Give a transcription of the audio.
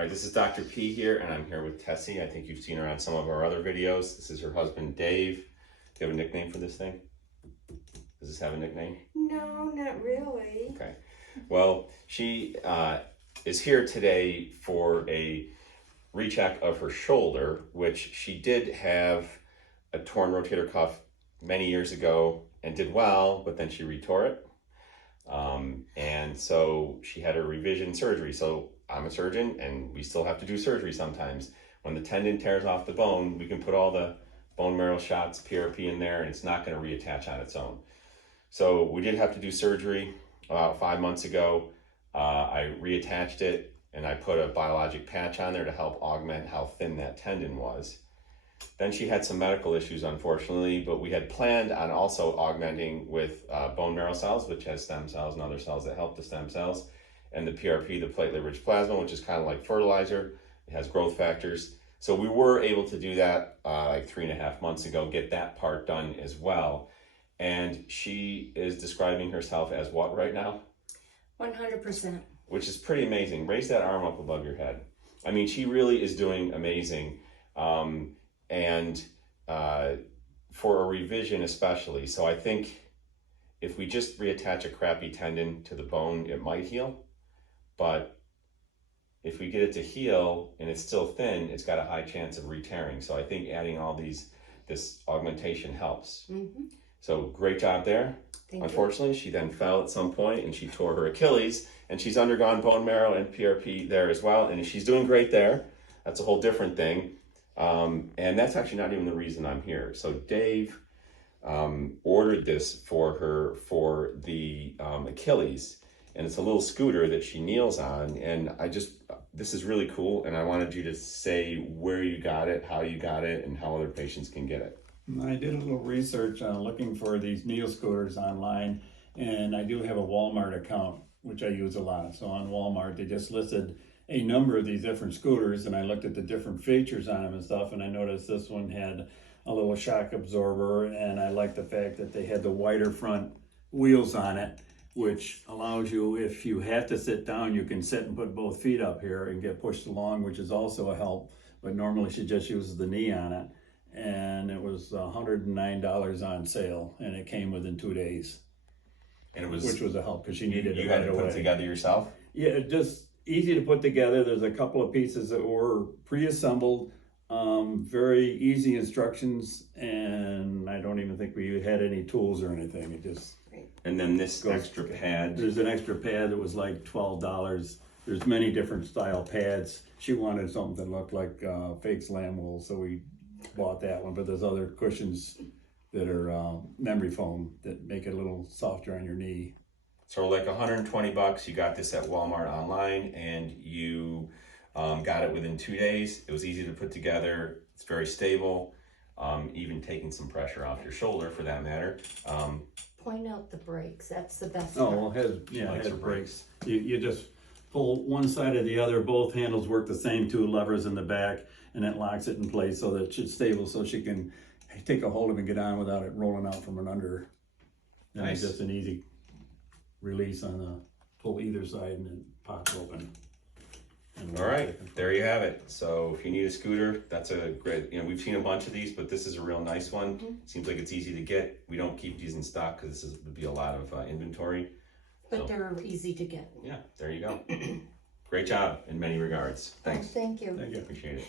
All right, this is Dr. P here, and I'm here with Tessi. I think you've seen her on some of our other videos. This is her husband, Dave. Do you have a nickname for this thing? Does this have a nickname? No, not really. Okay. Well, she is here today for a recheck of her shoulder, which she did have a torn rotator cuff many years ago and did well, but then she retore it. And so she had a revision surgery. So I'm a surgeon and we still have to do surgery sometimes. When the tendon tears off the bone, we can put all the bone marrow shots, PRP in there, and it's not going to reattach on its own. So we did have to do surgery about 5 months ago. I reattached it and I put a Biologic patch on there to help augment how thin that tendon was. Then she had some medical issues, unfortunately, but we had planned on also augmenting with bone marrow cells, which has stem cells and other cells that help the stem cells, and the PRP, the platelet-rich plasma, which is kind of like fertilizer. It has growth factors. So we were able to do that like 3.5 months ago, get that part done as well. And she is describing herself as what right now? 100%. Which is pretty amazing. Raise that arm up above your head. I mean, she really is doing amazing. And for a revision especially. So I think if we just reattach a crappy tendon to the bone, it might heal. But if we get it to heal and it's still thin, it's got a high chance of re-tearing. So I think adding all this augmentation helps. Mm-hmm. So great job there. Unfortunately, she then fell at some point and she tore her Achilles, and she's undergone bone marrow and PRP there as well. And she's doing great there. That's a whole different thing. And that's actually not even the reason I'm here. So Dave ordered this for her for the Achilles, and it's a little scooter that she kneels on. And this is really cool. And I wanted you to say where you got it, how you got it, and how other patients can get it. I did a little research looking for these kneel scooters online, and I do have a Walmart account, which I use a lot. So on Walmart, they just listed a number of these different scooters, and I looked at the different features on them and stuff, and I noticed this one had a little shock absorber, and I like the fact that they had the wider front wheels on it, which allows you, if you have to sit down, you can sit and put both feet up here and get pushed along, which is also a help, but normally she just uses the knee on it. And it was $109 on sale, and it came within 2 days. And it was, which was a help because she needed it. You had to put it together yourself? Yeah, just easy to put together. There's a couple of pieces that were pre-assembled, very easy instructions, and I don't even think we had any tools or anything. It just. And then this extra pad. There's an extra pad that was like $12. There's many different style pads. She wanted something that looked like fake slam wool, so we bought that one, but there's other cushions that are memory foam that make it a little softer on your knee. So like $120, you got this at Walmart online, and you got it within 2 days. It was easy to put together. It's very stable, even taking some pressure off your shoulder for that matter. Point out the brakes. That's the best Oh, part. well, it has brakes. You just pull one side or the other. Both handles work the same, 2 levers in the back, and it locks it in place so that it's stable, so she can take a hold of it and get on without it rolling out from an under. And Nice. It's just an easy release on the pull either side, and it pops open. All right, there you have it. So if you need a scooter, that's a great, we've seen a bunch of these, but this is a real nice one. Mm-hmm. Seems like it's easy to get. We don't keep these in stock because this would be a lot of inventory. But they're easy to get. Yeah, there you go. Great job in many regards. Thanks. Thank you. Thank you. Appreciate it.